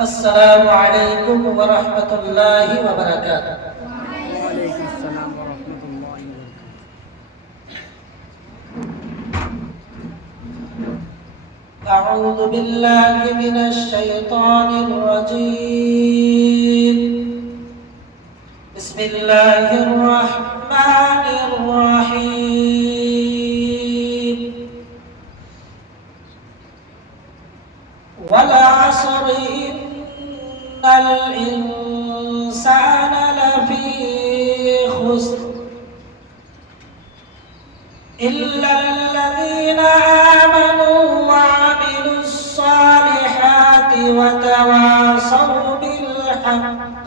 السلام عليكم ورحمة الله وبركاته. وعليكم السلام ورحمة الله وبركاته. أعوذ بالله من الشيطان الرجيم. بسم الله الرحمن الرحيم. والعصر إن الإنسان لفي خسر إلا الذين آمنوا وعملوا الصالحات وتواصوا بالحق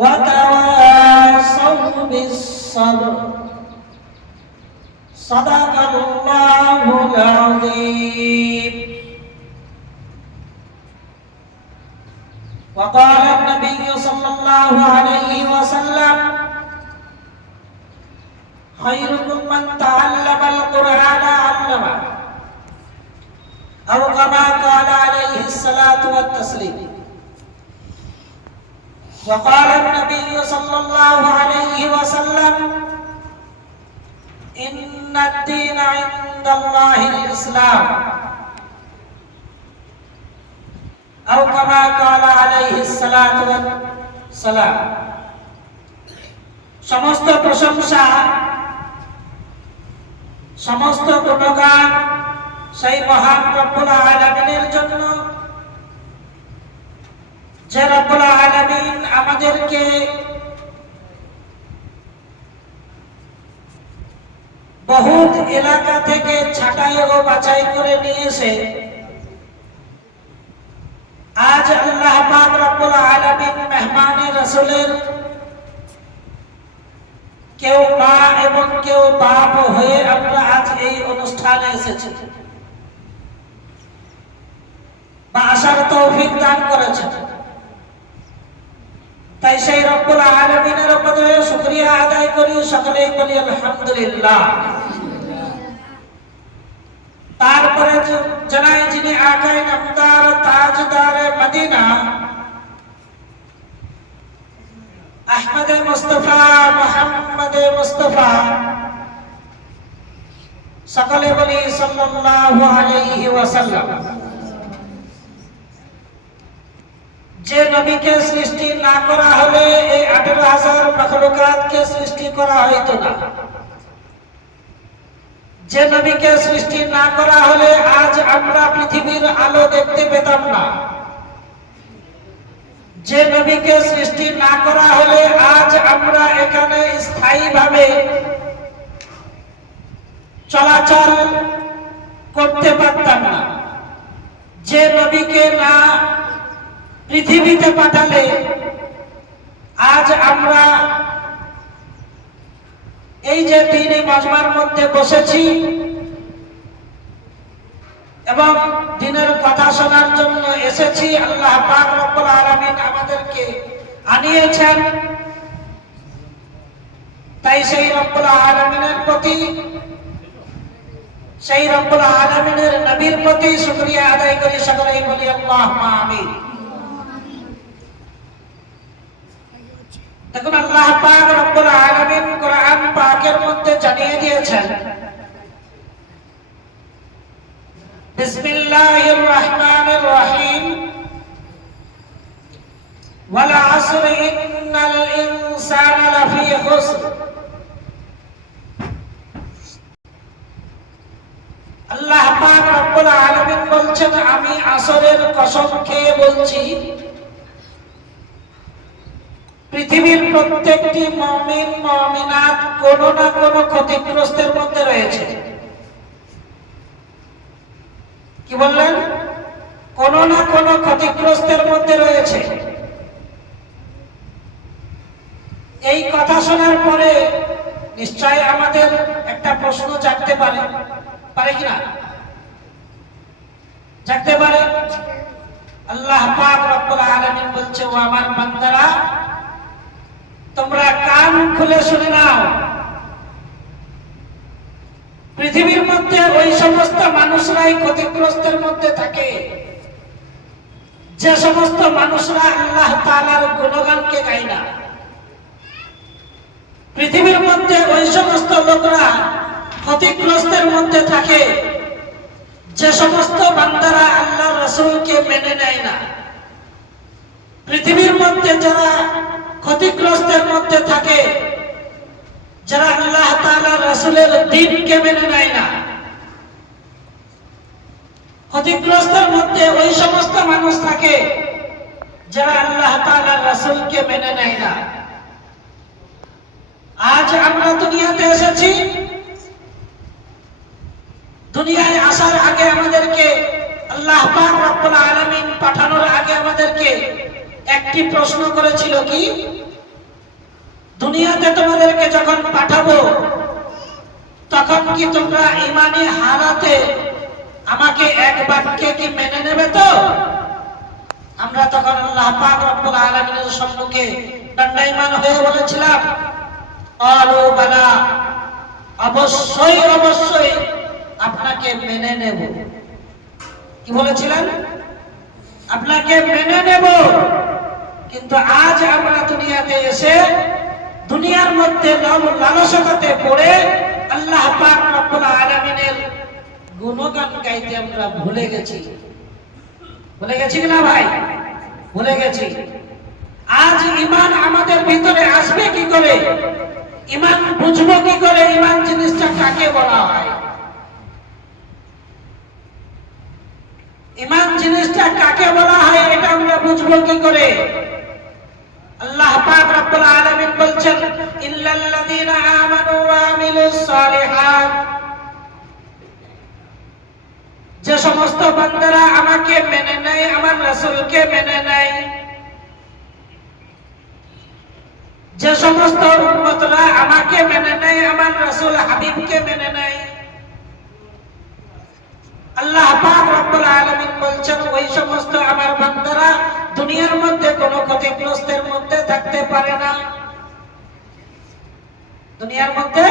وتواصوا بالصبر. صدق الله العظيم. وقال النبي صلى الله عليه وسلم: خيركم من تعلم القرآن علمه، أو كما قال عليه الصلاة والتسليم. وقال النبي صلى الله عليه وسلم: إن الدين عند الله الإسلام، أو كما قال عليه الصلاة والسلام. সমস্ত প্রশংসা, সমস্ত গুণগান সেই মহান রব্বুল আলামিনের জন্য, যে রব্বুল আলামিন আমাদেরকে বহুত এলাকা থেকে ছাঁটাই ও বাছাই করে নিয়ে এসে আজ আল্লাহ পাক রব্বুল আলামিন মেহমানে রাসূলের কেউ মা এবং কেউ বাপ হয়ে আমরা আজ এই অনুষ্ঠানে এসেছি বা আসার তৌফিক দান করেছেন। তাই সেই রব্বুল আলামিনের উপরে শুকরিয়া আদায় করি, সকলেই বলি আলহামদুলিল্লাহ। তারপরে জানাই যিনি আকাই নামদার তাজদারে মদিনা আহমদে মুস্তাফা মুহাম্মদে মুস্তাফা, সকলে বলি সাল্লাল্লাহু আলাইহি ওয়াসাল্লাম। যে নবীকে সৃষ্টি না করা হলে এই 18,000 মাখলুকাতকে সৃষ্টি করা হইতো না। যে নবীকে সৃষ্টি না করা হলে আজ আমরা পৃথিবীর আলো দেখতে পেতাম না। যে নবীকে সৃষ্টি না করা হলে আজ আমরা এখানে স্থায়ীভাবে চলাচল করতে পারতাম না। যে নবীকে না পৃথিবীতে পাঠালে আজ আমরা এই যে দিনে মাজমার মধ্যে বসেছি এবং দিনের কথা শোনার জন্য এসেছি, আল্লাহ পাক রব্বুল আলামিন আমাদেরকে আনিয়েছেন। তাই সেই রব্বুল আলামিনের প্রতি, সেই রব্বুল আলামিনের নবীর প্রতি শুকরিয়া আদায় করি, সকলেই বলি আল্লাহুম্মা আমিন। দেখুন, আল্লাহ পাক রব্বুল আলামিন কোরআন পাকের মধ্যে জানিয়ে দিয়েছেন, বিসমিল্লাহির রহমানির রহিম, ওয়াল আসর ইন্নাল ইনসানা লাফি খুসর। আল্লাহ পাক রব্বুল আলামিন বলছেন, আমি আসরের কসম খেয়ে বলছি, পৃথিবীর প্রত্যেকটি মুমিন মুমিনাত কোনো না কোনো ক্ষতিগ্রস্তের মধ্যে রয়েছে। কি বললেন? কোনো না কোনো ক্ষতিগ্রস্তের মধ্যে রয়েছে। এই কথা শোনার পরে নিশ্চয় আমাদের একটা প্রশ্ন জাগতে পারে কিনা? জাগতে পারে। আল্লাহ পাক রব্বুল আলামিন বলছে, ও আমার বান্দারা, তোমরা কান খুলে শুনে নাও, পৃথিবীর মধ্যে ওই সমস্ত মানুষরাই ক্ষতিগ্রস্তের মধ্যে থাকে যে সমস্ত মানুষরা আল্লাহ তাআলার গুণগানকে গায় না, পৃথিবীর মধ্যে ওই সমস্ত লোকরা ক্ষতিগ্রস্তের মধ্যে থাকে যে সমস্ত বান্দারা আল্লাহর রাসূলকে মেনে নেয় না। পৃথিবীর মধ্যে যারা ক্ষতিগ্রস্তের মধ্যে থাকে, যারা আল্লাহ তাআলার রাসূলের দ্বীনকে মেনে নেয় না, ক্ষতিগ্রস্তের মধ্যে ওই সমস্ত মানুষ থাকে যারা আল্লাহ তাআলার রাসূলকে মেনে নেয় না। আজ আমরা দুনিয়াতে এসেছি, দুনিয়ায় আসার আগে আমাদেরকে আল্লাহ পাক রব্বুল আলামিন পাঠানোর আগে আমাদেরকে একটি প্রশ্ন করেছিল, কি দুনিয়াতে তোমাদেরকে যখন পাঠাবো তখন কি তোমরা ঈমানে হারাতে আমাকে এক বাক্যে কি মেনে নেবে? তো আমরা তখন আল্লাহ পাক রব্বুল আলামিনের সম্মুখে দণ্ডায়মান হয়ে বলেছিলাম, আলু বালা, অবশ্যই অবশ্যই আপনাকে মেনে নেব। কি বলেছিলেন? আপনাকে মেনে নেব। কিন্তু আজ আমরা দুনিয়াতে এসে দুনিয়ার মধ্যে লালসতাতে পড়ে আল্লাহ পাক রব্বুল আলামিনের গুণগান গাইতে আমরা ভুলে গেছি। ভুলে গেছি না ভাই? ভুলে গেছি। আজ ঈমান আমাদের ভিতরে আসবে কি করে? ঈমান বুঝবো কি করে? ঈমান জিনিসটা কাকে বলা হয়? ঈমান জিনিসটা কাকে বলা হয় এটা আমরা বুঝবো কি করে? আল্লাহ পাক রব্বুল আলামিন বলছেন, ইল্লাল্লাযীনা আমানু ওয়া আমিলুস সালিহাত, যে সমস্ত বান্দারা আমাকে মেনে নেয়, আমার রাসূলকে মেনে নেয়, যে সমস্ত উম্মতরা আমাকে মেনে নেয়, আমার রাসূল হাবিবকে মেনে নেয়, আল্লাহ পাক রব্বুল আলামিন বলছেন ওই সমস্ত আমার বান্দারা দুনিয়ার মধ্যে কোনো ক্ষতিগ্রস্তের মধ্যে থাকতে পারে না। দুনিয়ার মধ্যে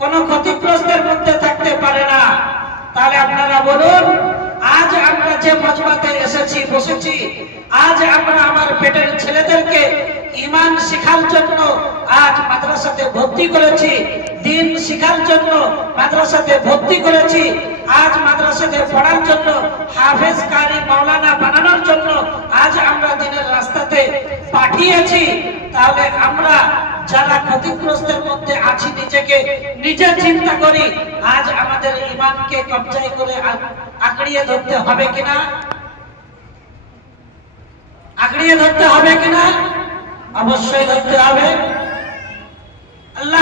কোনো ক্ষতিগ্রস্তের মধ্যে থাকতে পারে না। তাহলে আপনারা বলুন, আজ আমরা যে মজমাতে এসেছি, বসেছি, আজ আমরা আমার পেটের ছেলেদেরকে ঈমান শিখার জন্য আজ মাদ্রাসাতে ভর্তি করেছি, দ্বীন শিখার জন্য মাদ্রাসাতে ভর্তি করেছি, আজ মাদ্রাসাতে পড়ার জন্য হাফেজ কারি মাওলানা বানানোর জন্য আজ আমরা দ্বীনের রাস্তাতে পাঠিয়েছি। তাহলে আমরা যারা ক্ষতিগ্রস্তের মধ্যে আছি নিজেকে নিজে চিন্তা করি, আজ আমাদের ঈমানকে কবজায় করে আঁকড়িয়ে ধরতে হবে কিনা? আঁকড়িয়ে ধরতে হবে কিনা? অবশ্যই ধরতে হবে। আল্লাহ